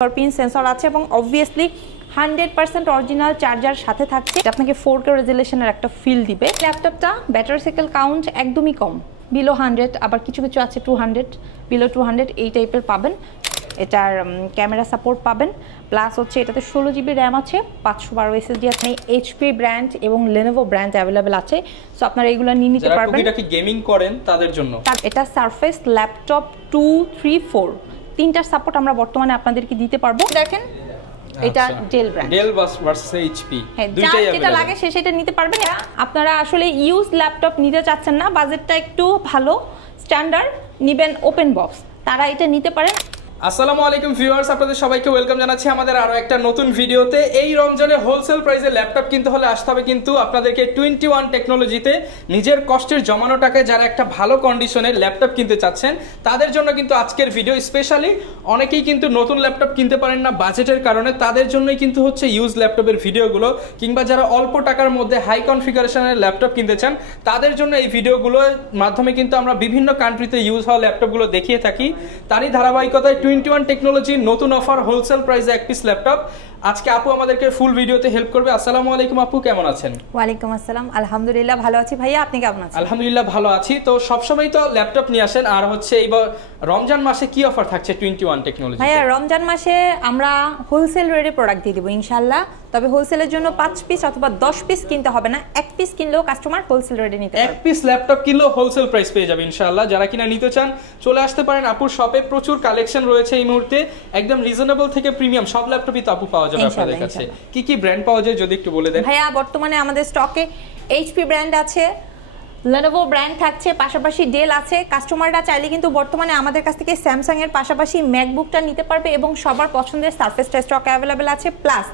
Pin sensor আছে এবং obviously 100% original charger সাথে থাকছে। আপনাকে 4K রেজুলেশনের একটা ফিল দিবে। ল্যাপটপটা ব্যাটারি সাইকেল কাউন্ট একদমই কম, বিলো 100, আবার কিছু কিছু আছে 200, বিলো 200 এই টাইপের পাবেন। এটার ক্যামেরা সাপোর্ট পাবেন, প্লাস হচ্ছে এটাতে 16 GB র্যাম আছে, 512 SSD আছে। এইচপি ব্র্যান্ড এবং লেনোভো ব্র্যান্ড অ্যাভেলেবেল আছে, সো আপনারা এগুলো নিয়ে নিতে পারবেন। যারা গেমিং করেন তাদের জন্য এটা সারফেস ল্যাপটপ 2, 3, 4 তিনটার সাপোর্ট আমরা বর্তমানে আপনাদেরকে দিতে পারবো। দেখেন এটা Dell brand, Dell versus HP দুইটাই যেটা লাগে সেটা নিতে পারবেন। আপনারা আসলে ইউজ ল্যাপটপ নিতে চাচ্ছেন না, বাজেটটা একটু ভালো, স্ট্যান্ডার্ড নিবেন, ওপেন বক্স, তারা এটা নিতে পারেন। আসসালামু আলাইকুম ভিউয়ার্স, আপনাদের সবাইকে ওয়েলকাম জানাচ্ছি আমাদের আরো একটা নতুন ভিডিওতে। এই রমজানে হোলসেল প্রাইসে ল্যাপটপ কিনতে হলে আসতে হবে কিন্তু আপনাদেরকে 21 টেকনোলজিতে। নিজের কষ্টের জমানো টাকায় যারা একটা ভালো কন্ডিশনের ল্যাপটপ কিনতে চাচ্ছেন তাদের জন্য কিন্তু আজকের ভিডিও। স্পেশালি অনেকেই কিন্তু নতুন ল্যাপটপ কিনতে পারেন না বাজেটের কারণে, তাদের জন্যই কিন্তু হচ্ছে ইউজ ল্যাপটপের ভিডিওগুলো, কিংবা যারা অল্প টাকার মধ্যে হাই কনফিগারেশনের ল্যাপটপ কিনতে চান তাদের জন্য এই ভিডিওগুলোর মাধ্যমে কিন্তু আমরা বিভিন্ন কান্ট্রিতে ইউজ হওয়া ল্যাপটপগুলো দেখিয়ে থাকি। তারই ধারাবাহিকতায় 21 টেকনোলজির নতুন অফার হোলসেল প্রাইসে এক পিস ল্যাপটপ। আজকে আপু আমাদেরকে ফুল ভিডিওতে হেল্প করবে। আসসালামু আলাইকুম আপু, কেমন আছেন? ওয়ালাইকুম আসসালাম, আলহামদুলিল্লাহ ভালো আছি ভাইয়া, আপনি কেমন আছেন? আলহামদুলিল্লাহ ভালো আছি। তো সবসময় তো ল্যাপটপ নিয়ে আসেন, আর হচ্ছে এইবার রমজান মাসে কি অফার থাকছে 21 টেকনোলজি? ভাইয়া রমজান মাসে আমরা হোলসেল রেটে প্রোডাক্ট দিয়ে দেবো ইনশাআল্লাহ। তবে হোলসেলের জন্য 5 পিস অথবা 10 পিস কিনতে হবে না, 1 পিস কিনলেও কাস্টমার হোলসেল রেটে নিতে পারবে। 1 পিস ল্যাপটপ কিনলেও হোলসেল প্রাইস পেয়ে যাবে ইনশাআল্লাহ। যারা কিনা নিতে চান চলে আসতে পারেন আপুর শপে, প্রচুর কালেকশন রয়েছে এই মুহূর্তে, একদম রিজনেবল থেকে প্রিমিয়াম সব ল্যাপটপই তো আপু পাওয়া যাবে আপনাদের কাছে। কি কি ব্র্যান্ড পাওয়া যায় যদি একটু বলে দেন? ভাইয়া বর্তমানে আমাদের স্টকে এইচপি ব্র্যান্ড আছে, লেনোভো ব্র্যান্ড থাকছে, পাশাপাশি ডেল আছে। কাস্টমাররা চাইলে কিন্তু বর্তমানে আমাদের কাছ থেকে স্যামসাং এর পাশাপাশি ম্যাকবুকটা নিতে পারবে এবং সবার পছন্দের সারফেসটা স্টক অ্যাভেলেবেল আছে। প্লাস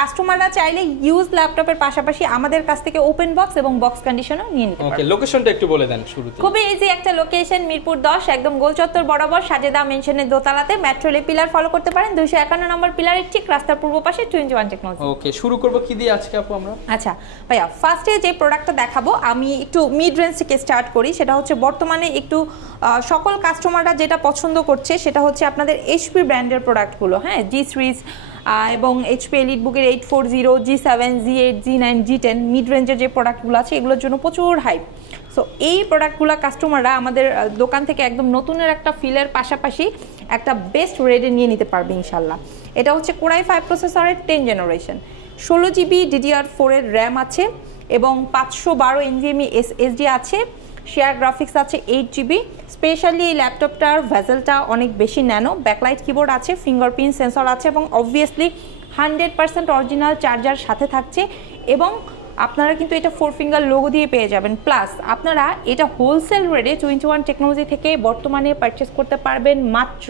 কাস্টমাররা চাইলে ইউজ ল্যাপটপের পাশাপাশি আমাদের কাছ থেকে ওপেন বক্স এবং বক্স কন্ডিশনও নিয়ে নিতে পারবে। ওকে, লোকেশনটা একটু বলে দেন শুরুতে। খুবই ইজি একটা লোকেশন, মিরপুর 10, একদম গোল চত্বর বরাবর সাজেদা মেনশনের দোতলাতে। মেট্রো রেল পিলার ফলো করতে পারেন, 251 নম্বর পিলারের ঠিক রাস্তার পূর্ব পাশে 21 টেকনোলজি। ওকে, শুরু করব কি দিয়ে আজকে আপু আমরা? আচ্ছা ভাইয়া, ফার্স্টে যে প্রোডাক্টটা দেখাবো আমি একটু মিড রেঞ্জ থেকে স্টার্ট করি। সেটা হচ্ছে বর্তমানে একটু সকল কাস্টমাররা যেটা পছন্দ করছে সেটা হচ্ছে আপনাদের এইচপি ব্র্যান্ডের প্রোডাক্টগুলো, হ্যাঁ, জি সিরিজ এবং এইচপি এলিটবুকের 840, G7, G8, G9, G10 mid রেঞ্জের যে প্রোডাক্টগুলো আছে এগুলোর জন্য প্রচুর হাইপ। সো এই প্রোডাক্টগুলো কাস্টমাররা আমাদের দোকান থেকে একদম নতুনের একটা ফিলের পাশাপাশি একটা বেস্ট রেটে নিয়ে নিতে পারবে ইনশাল্লাহ। এটা হচ্ছে কোরাই 5 প্রসেসরের 10 জেনারেশন, 16 GB DDR4 এর র্যাম আছে এবং 512 NVMe SSD আছে, শেয়ার গ্রাফিক্স আছে 8 GB। স্পেশালি এই ল্যাপটপটার ভেজেলটা অনেক বেশি ন্যানো, ব্যাকলাইট কিবোর্ড আছে, ফিঙ্গারপ্রিন্ট সেন্সর আছে এবং অবভিয়াসলি 100% অরিজিনাল চার্জার সাথে থাকছে এবং আপনারা কিন্তু এটা 4 ফিঙ্গার লোগো দিয়ে পেয়ে যাবেন। প্লাস আপনারা এটা হোলসেল রেটে 21 টেকনোলজি থেকে বর্তমানে পারচেস করতে পারবেন মাত্র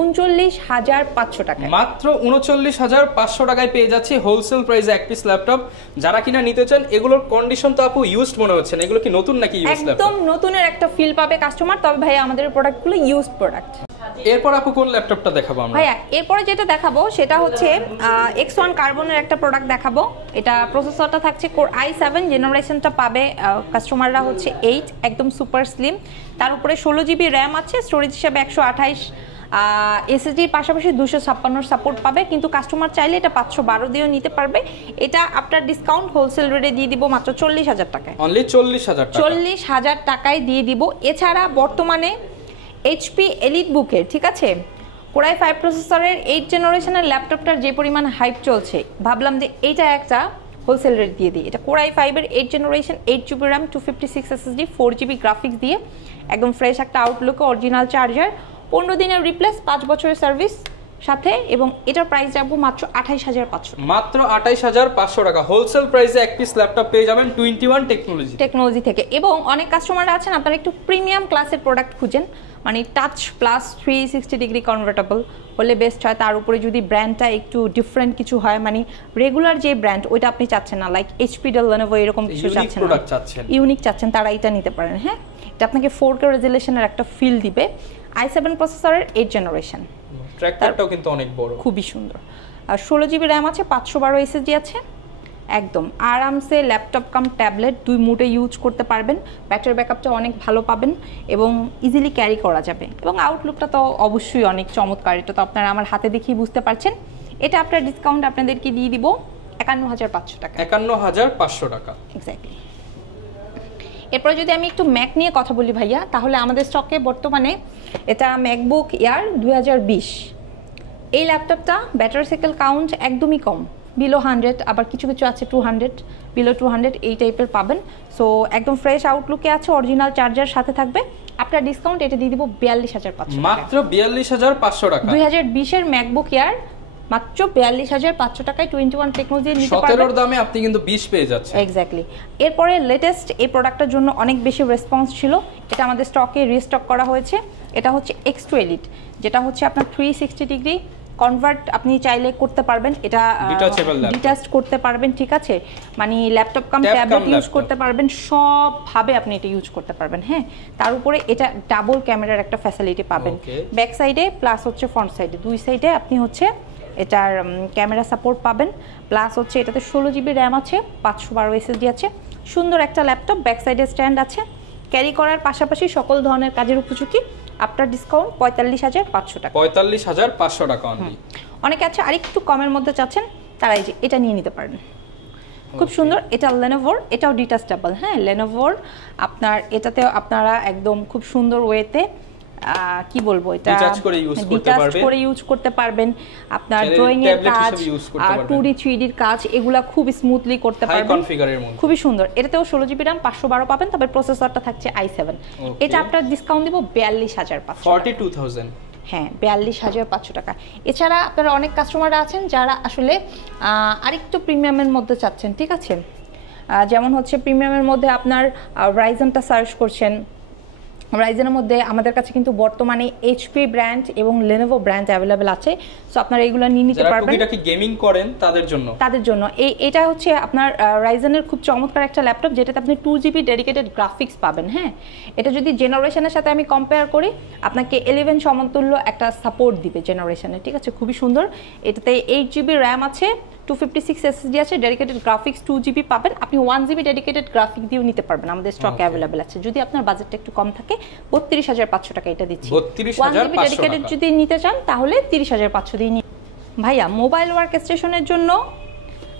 39,500 টাকায়। মাত্র 39,500 টাকায় পেয়ে যাচ্ছে হোলসেল প্রাইসে এক পিস ল্যাপটপ। যারা কিনা নিতে চান, এগুলোর কন্ডিশন তো আপু ইউজড মনে হচ্ছে না, এগুলো কি নতুন নাকি ইউজড ল্যাপটপ? একদম নতুনের একটা ফিল পাবে কাস্টমার। তবে ভাই আমাদের প্রোডাক্টগুলো ইউজড প্রোডাক্ট। এরপর আপু কোন ল্যাপটপটা দেখাবো আমরা? ভাইয়া এরপরে যেটা দেখাবো সেটা হচ্ছে X1 কার্বনের একটা প্রোডাক্ট দেখাবো। এটা প্রসেসরটা থাকছে কোর i7, জেনারেশনটা পাবে কাস্টমাররা হচ্ছে 8, একদম সুপার স্লিম। তার উপরে 16 GB র্যাম আছে, স্টোরেজ হিসাবে 128 SSDর পাশাপাশি 256 সাপোর্ট পাবে, কিন্তু কাস্টমার চাইলে এটা 512 দিয়েও নিতে পারবে। এটা আপনার ডিসকাউন্ট হোলসেল রেটে দিয়ে দিব মাত্র 40,000 টাকায়। অনলি 40,000 টাকা, 40,000 টাকায় দিয়ে দিব। এছাড়া বর্তমানে এইচপি এলিটবুকের, ঠিক আছে, কোরাই 5 প্রসেসরের 8 জেনারেশনের ল্যাপটপটার যে পরিমাণ হাইপ চলছে, ভাবলাম যে এইটা একটা হোলসেল রেট দিয়ে দিই। এটা কোরাই 5-এর 8 generation, 8 GB RAM, 256 SSD, 4 GB graphics দিয়ে একদম ফ্রেশ একটা আউটলুকে, অরিজিনাল চার্জার, 15 দিনের রিপ্লেস, 5 বছরের সার্ভিস সাথে, এবং এটার প্রাইস রাখবো মাত্র 28,500। মাত্র 28,500 টাকা হোলসেল প্রাইসে এক পিস ল্যাপটপ পেয়ে যাবেন 21 টেকনোলজি থেকে। এবং অনেক কাস্টমাররা আছেন আপনারা একটু প্রিমিয়াম ক্লাসের প্রোডাক্ট খুঁজেন, মানে টাচ প্লাস 360 ডিগ্রি কনভার্টেবল হলে বেস্ট হয়। তার উপরে যদি ব্র্যান্ডটা একটু ডিফারেন্ট কিছু হয়, মানে রেগুলার যে ব্র্যান্ড ওইটা আপনি চাচ্ছেন না, লাইক এইচপি, ডেল, লেনোভো এরকম কিছু চাচ্ছেন না, ইউনিক চাচ্ছেন, তারা এটা নিতে পারেন। হ্যাঁ, এটা আপনাকে 4K রেজুলেশনের একটা ফিল দিবে। i7 প্রসেসরের 8 জেনারেশন, ট্র্যাকপ্যাডটাও কিন্তু অনেক বড়, খুবই সুন্দর। আর 16 GB র্যাম আছে, 512 SSD আছে, একদম আরামসে ল্যাপটপ কাম ট্যাবলেট দুই মুডে ইউজ করতে পারবেন। ব্যাটারি ব্যাকআপটা অনেক ভালো পাবেন এবং ইজিলি ক্যারি করা যাবে এবং আউটলুকটা তো অবশ্যই অনেক চমৎকার। এটা তো আপনারা আমার হাতে দেখিয়ে বুঝতে পারছেন। এটা আপনার ডিসকাউন্ট আপনাদেরকে দিয়ে দিব ৫১,৫০০ টাকা। ৫১,৫০০ টাকা এক্স্যাক্টলি। এরপরে যদি আমি একটু ম্যাক নিয়ে কথা বলি ভাইয়া, তাহলে আমাদের স্টকে বর্তমানে এটা ম্যাকবুক এয়ার ২০২০। এই ল্যাপটপটা ব্যাটারি সাইকেল কাউন্ট একদমই কম, বিলো ১০০, আবার কিছু কিছু আছে ২০০, বিলো ২০০ এই টাইপের পাবেন। সো একদম ফ্রেশ আউটলুকে আছে, অরিজিনাল চার্জার সাথে থাকবে। আপনার ডিসকাউন্ট এটা দিয়ে দিব ৪২,৫০০ মাত্র ৪২,৫০০ টাকা। ২০২০-এর ম্যাকবুক এয়ার মাত্র ৪২,৫০০ টাকায় 21 টেকনোলজি নিতে পারবেন। ১৭ দামে আপনি কিন্তু ২০ পেয়ে যাচ্ছেন। এক্স্যাক্টলি। এরপরে লেটেস্ট এই প্রোডাক্টটার জন্য অনেক বেশি রেসপন্স ছিল, এটা আমাদের স্টকে রিস্টক করা হয়েছে। এটা হচ্ছে X2 Elite, যেটা হচ্ছে আপনার 360 ডিগ্রি কনভার্ট আপনি চাইলে করতে পারবেন। এটা ডিটাচ করতে পারবেন, ঠিক আছে, মানে ল্যাপটপ কাম ট্যাবলেট ইউজ করতে পারবেন, সবভাবে আপনি এটা ইউজ করতে পারবেন। হ্যাঁ, তার উপরে এটা ডাবল ক্যামেরার একটা ফ্যাসিলিটি পাবেন ব্যাক সাইডে প্লাস হচ্ছে ফ্রন্ট সাইডে, দুই সাইডে আপনি হচ্ছে এটার ক্যামেরা সাপোর্ট পাবেন। প্লাস হচ্ছে এটাতে ১৬ জিবি র্যাম আছে, ৫১২ SSD আছে। সুন্দর একটা ল্যাপটপ, ব্যাক সাইডে স্ট্যান্ড আছে, ক্যারি করার পাশাপাশি সকল ধরনের কাজের উপযোগী। আপনার ডিসকাউন্ট ৪৫,৫০০ টাকা। ৪৫,৫০০ টাকা অনলি। অনেকে আছে আরেকটু কমের মধ্যে চাচ্ছেন, তারা এই যে এটা নিয়ে নিতে পারেন, খুব সুন্দর। এটা লেনোভোর, এটাও ডিটাচেবল। হ্যাঁ, লেনোভোর আপনার এটাতে আপনারা একদম খুব সুন্দর ওয়েতে কি বলবো, এটা ডিটাচ করে ইউজ করতে পারবেন। আপনার ড্রয়িং এর কাজ, 2D 3D এর কাজ, এগুলা খুব স্মুথলি করতে পারবেন, খুবই সুন্দর। এটাতেও 16 জিবি RAM 512 পাবেন, তবে প্রসেসরটা থাকছে i7। এটা আপনার ডিসকাউন্ট দিব ৪২,৫০০ 42,000। হ্যাঁ, ৪২,৫০০ টাকা। এছাড়া আপনারা অনেক কাস্টমাররা আছেন যারা আসলে আরেকটু প্রিমিয়ামের মধ্যে চাচ্ছেন, ঠিক আছে, যেমন হচ্ছে প্রিমিয়ামের মধ্যে আপনার রাইজেনটা সার্চ করছেন। রাইজেনের মধ্যে আমাদের কাছে কিন্তু বর্তমানে HP ব্র্যান্ড এবং Lenovo ব্র্যান্ড অ্যাভেলেবেল আছে। সো আপনারা এগুলো নিয়ে নিতে পারবেন। যারা কি গেমিং করেন তাদের জন্য এটা হচ্ছে আপনার রাইজেনের খুব চমৎকার একটা ল্যাপটপ, যেটাতে আপনি 2GB ডেডিকেটেড গ্রাফিক্স পাবেন। হ্যাঁ, এটা যদি জেনারেশনের সাথে আমি কম্পেয়ার করি, আপনাকে 11 সমতুল্য একটা সাপোর্ট দিবে জেনারেশনে, ঠিক আছে, খুবই সুন্দর। এটাতে 8GB র্যাম আছে, 256 SSD আছে, ডেডিকেটেড গ্রাফিক্স 2GB পাবেন। আপনি 1GB ডেডিকেটেড গ্রাফিক দিয়েও নিতে পারবেন, আমাদের স্টকে অ্যাভেলেবেল আছে। যদি আপনার বাজেটটা একটু কম থাকে, ৩২,৫০০ টাকা এটা দিচ্ছি। 1GB ডেডিকেটেড যদি নিতে চান তাহলে ৩০,৫০০ দিয়ে নিন। ভাইয়া, মোবাইল ওয়ার্ক স্টেশনের জন্য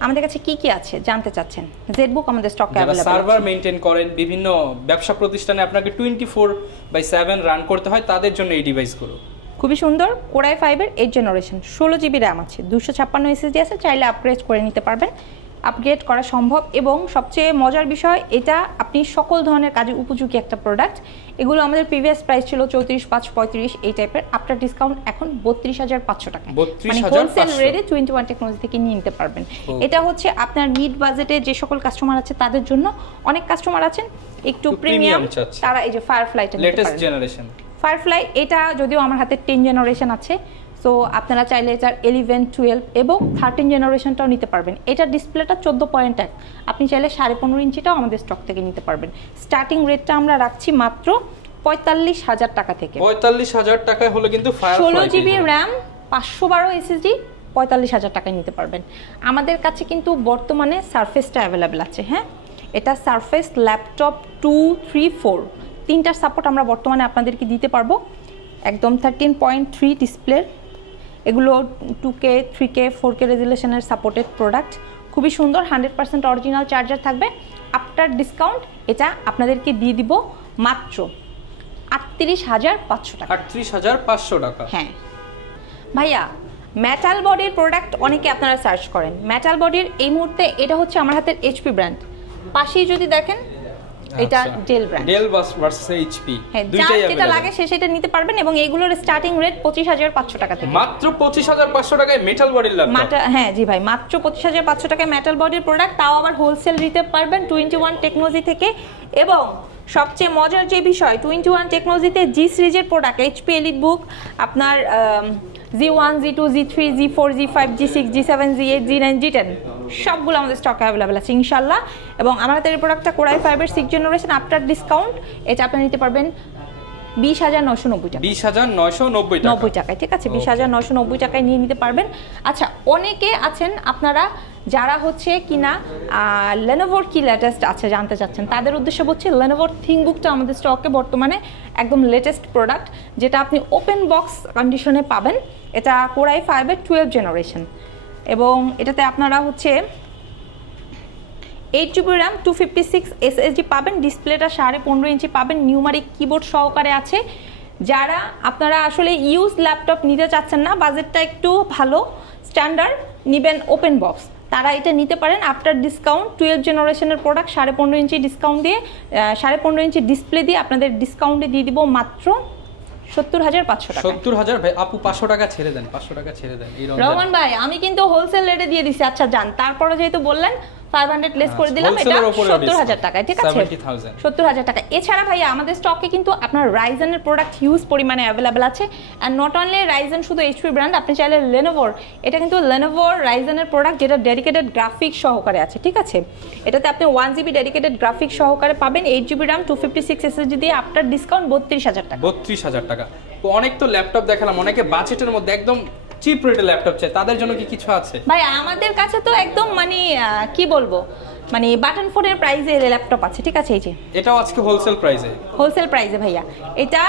আমাদের কাছে কি কি আছে জানতে চাচ্ছেন? জেটবুক আমাদের স্টকে অ্যাভেলেবল আছে। সার্ভার মেইনটেইন করেন, বিভিন্ন ব্যবসা প্রতিষ্ঠানে আপনাকে 24/7 রান করতে হয়, তাদের জন্য এই ডিভাইসগুলো খুবই সুন্দর। Core i5 এর 8 জেনারেশন, 16 জিবি র্যাম আছে, 256 SSD আছে, চাইলে আপগ্রেড করে নিতে পারবেন, আপগ্রেড করা সম্ভব। এবং সবচেয়ে মজার বিষয়, এটা আপনি সকল ধরনের কাজে উপযোগী একটা প্রোডাক্ট। এগুলো আমাদের প্রিভিয়াস প্রাইস ছিল 34,535 এই টাইপের, আপনার ডিসকাউন্ট এখন 32,500 টাকা, মানে হোলসেল রেটে 21 টেকনোলজি থেকে নিয়ে নিতে পারবেন। এটা হচ্ছে আপনার মিড বাজেটে যে সকল কাস্টমার আছে তাদের জন্য। অনেক কাস্টমার আছেন একটু প্রিমিয়াম, তারা এই যে ফায়ারফ্লাইটা লেটেস্ট জেনারেশন ফায়ারফ্লাই, এটা যদিও আমার হাতে 10 জেনারেশন আছে। সো আপনারা চাইলে এটার 11, 12 এবং 13 জেনারেশনটাও নিতে পারবেন। এটার ডিসপ্লেটা 14.1, আপনি চাইলে 15.5 ইঞ্চিটাও আমাদের স্টক থেকে নিতে পারবেন। স্টার্টিং রেটটা আমরা রাখছি মাত্র ৪৫,০০০ টাকা থেকে। ৪৫,০০০ টাকায় হলে কিন্তু 16 জিবি র্যাম 512 SSD ৪৫,০০০ টাকায় নিতে পারবেন। আমাদের কাছে কিন্তু বর্তমানে সারফেসটা অ্যাভেলেবেল আছে। হ্যাঁ, এটা সারফেস ল্যাপটপ 2, 3, 4 তিনটার সাপোর্ট আমরা বর্তমানে আপনাদেরকে দিতে পারবো। একদম 13.3 ডিসপ্লের, এগুলো 2K, 3K, 4K রেজুলেশনের supported product, খুবই সুন্দর। 100% অরিজিনাল চার্জার থাকবে। আফটার ডিসকাউন্ট এটা আপনাদেরকে দিয়ে দিব মাত্র ৩৮,৫০০ টাকা। ৩৮,৫০০ টাকা। হ্যাঁ ভাইয়া, মেটাল বডির প্রোডাক্ট অনেকে আপনারা সার্চ করেন। মেটাল বডির এই মুহূর্তে এটা হচ্ছে আমার হাতের HP ব্র্যান্ড, পাশেই যদি দেখেন এটা Dell brand, Dell versus HP, দুইটাই যেটা লাগে সেটা নিতে পারবেন। এবং এগুলোর স্টার্টিং রেট 25,৫০০ টাকা থেকে। মাত্র 25,৫০০ টাকায় মেটাল বডির ল্যাপটপ। হ্যাঁ জি ভাই, মাত্র 25,৫০০ টাকায় মেটাল বডির প্রোডাক্ট, তাও আবার হোলসেল নিতে পারবেন 21 টেকনোলজি থেকে। এবং সবচেয়ে মজার যে বিষয়, 21 টেকনোলজিতে জি সিরিজের প্রোডাক্ট, HP এলিটবুক আপনার G1, G2, G3, G4, G5, G6, G7, G8, G9, G10 সবগুলো আমাদের স্টক অ্যাভেলেবেল আছে ইনশাল্লাহ। এবং আমার হাতের প্রোডাক্টটা Core i5 এর 6 জেনারেশন, আফটার ডিসকাউন্ট এটা আপনি নিতে পারবেন 20,990 টাকা। 20,990 টাকায়, ঠিক আছে, 20,990 টাকায় নিয়ে নিতে পারবেন। আচ্ছা, অনেকে আছেন আপনারা যারা হচ্ছে কিনা লেনোভোর কি লেটেস্ট আছে জানতে চাচ্ছেন, তাদের উদ্দেশ্যে বলছি লেনোভোর থিংকবুকটা আমাদের স্টকে বর্তমানে একদম লেটেস্ট প্রোডাক্ট, যেটা আপনি ওপেন বক্স কন্ডিশনে পাবেন। এটা Core i5-এর 12 জেনারেশন, এবং এটাতে আপনারা হচ্ছে 8GB RAM 256 SSD পাবেন। ডিসপ্লেটা 15.5 ইঞ্চি পাবেন, নিউমারিক কিবোর্ড সহকারে আছে। যারা আপনারা আসলে ইউজ ল্যাপটপ নিতে চাচ্ছেন না, বাজেটটা একটু ভালো, স্ট্যান্ডার্ড নেবেন ওপেন বক্স, তারা এটা নিতে পারেন। আফটার ডিসকাউন্ট 12 জেনারেশনের প্রোডাক্ট 15.5 ইঞ্চি ডিসকাউন্ট দিয়ে 15.5 ইঞ্চি ডিসপ্লে দিয়ে আপনাদের ডিসকাউন্টে দিয়ে দিব মাত্র 70,500 টাকা। 70,000 ভাই, আপু 500 টাকা ছেড়ে দেন, 500 টাকা ছেড়ে দেন। এই রহমান ভাই, আমি কিন্তু হোলসেল রেটে দিয়ে দিছি। আচ্ছা যান, তারপরে যেহেতু বললেন 500 লেস করে দিলাম, এটা 70,000 টাকা, ঠিক আছে? 70,000 টাকা। এছাড়া ভাইয়া আমাদের স্টকে কিন্তু আপনার রাইজেনের প্রোডাক্ট হিউজ পরিমাণে অ্যাভেলেবেল আছে। অ্যান্ড নট অনলি রাইজেন শুধু এইচপি ব্র্যান্ড, আপনি চাইলে লেনোভোর, এটা কিন্তু লেনোভোর রাইজেনের প্রোডাক্ট, যেটা ডেডিকেটেড গ্রাফিক্স সহকারে আছে, ঠিক আছে? এটাতে আপনি 1GB ডেডিকেটেড গ্রাফিক্স সহকারে পাবেন, 8GB RAM 256 SSD দিয়ে আফটার ডিসকাউন্ট 32,000 টাকা। 32,000 টাকা। তো অনেক তো ল্যাপটপ দেখালাম, অনেকে বাজেটের মধ্যে একদম চিপ রেটে ল্যাপটপ চাই, তাদের জন্য কি কিছু আছে? ভাই আমাদের কাছে তো একদম মানে কি বলবো, মানে বাটন ফোনের প্রাইসে ল্যাপটপ আছে, ঠিক আছে? এই যে এটাও আজকে হোলসেল প্রাইসে, হোলসেল প্রাইসে ভাইয়া এটা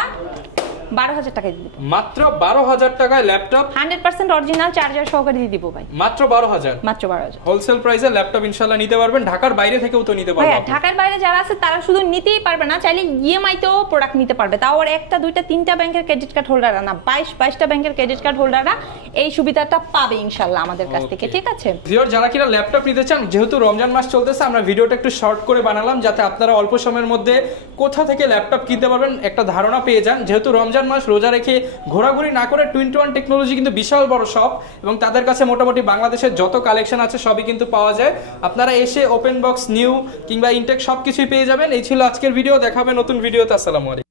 12,000 টাকায় দিয়ে দিব। মাত্র 12,000 টাকায় ল্যাপটপ 100% অরিজিনাল চার্জার সহকারে দিয়ে দিব ভাই। মাত্র 12,000, মাত্র 12,000 হোলসেল প্রাইসে ল্যাপটপ ইনশাআল্লাহ নিতে পারবেন। ঢাকার বাইরে থেকেও তো নিতে পারবেন। ভাইয়া ঢাকার বাইরে যারা আছে তারা শুধু নিতেই পারবে না, চাইলে ইএমআই তেও প্রোডাক্ট নিতে পারবে। তাও আর একটা দুইটা তিনটা ব্যাংকের ক্রেডিট কার্ড হোল্ডাররা না, 22টা ব্যাংকের ক্রেডিট কার্ড হোল্ডাররা এই সুবিধাটা পাবে ইনশাআল্লাহ আমাদের কাছ থেকে, ঠিক আছে? ভিউয়ার যারা কিনা ল্যাপটপ নিতে চান, যেহেতু রমজান মাস চলতেছে, আমরা ভিডিওটা একটু শর্ট করে বানালাম যাতে আপনারা অল্প সময়ের মধ্যে কোথা থেকে ল্যাপটপ কিনতে পারবেন একটা ধারণা পেয়ে যান। যেহেতু রমজান মাস, রোজা রেখে ঘোরাঘুরি না করে 21 টেকনোলজি কিন্তু বিশাল বড় শপ, এবং তাদের কাছে মোটামুটি বাংলাদেশের যত কালেকশন আছে সবই কিন্তু পাওয়া যায়। আপনারা এসে ওপেন বক্স, নিউ কিংবা ইনটেক সবকিছুই পেয়ে যাবেন। এই ছিল আজকের ভিডিও, দেখা হবে নতুন ভিডিওতে। আসসালামু আলাইকুম।